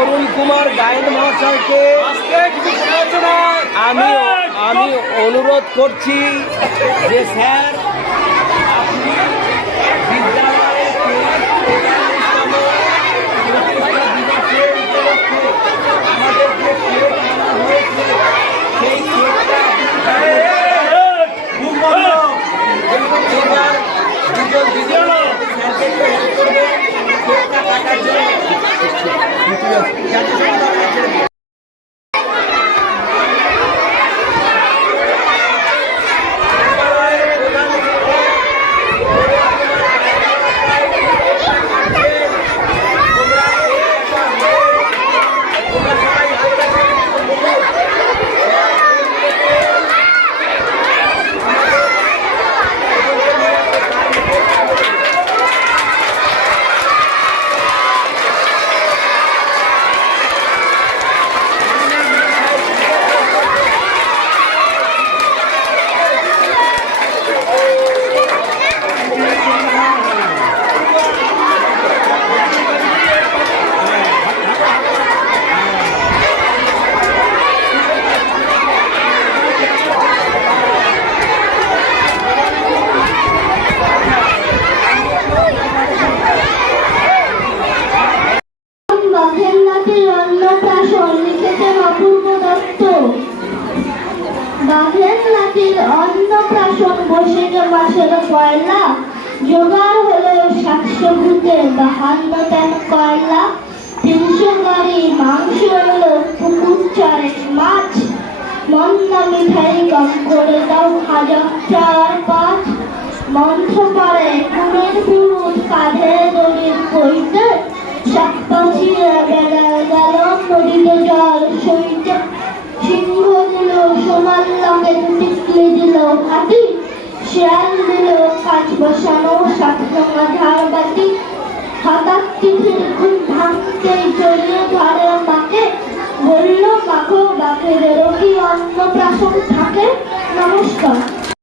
তরুণ কুমার গায়েন মহাশয়কে আমি অনুরোধ করছি যে স্যার আপনি বিদ্যালয়ে আমাদের যে প্লেট আনা হয়েছে সেই প্লেটটা অন্নপ্রাশন বৈশাখ মাসের পয়লা জোগাড় হলো 700 ভূতে 52 কয়লা 300 গাড়ি মাংস হলো পুকুর চারেক মাছ মন্না মিঠাই কম করে দাও 1004 মন্ত্র পড়ে কুড়ের পুরুত কাঁধে দড়ির কইতে শাক পাচিয়ে বেলা গেল নদীতে জল সইতে সিংহ দিল সোনার লগে টিকলি দিল হাতি শিয়াল দিল কাজ বসানো 7 রঙা ঝাড়বাতি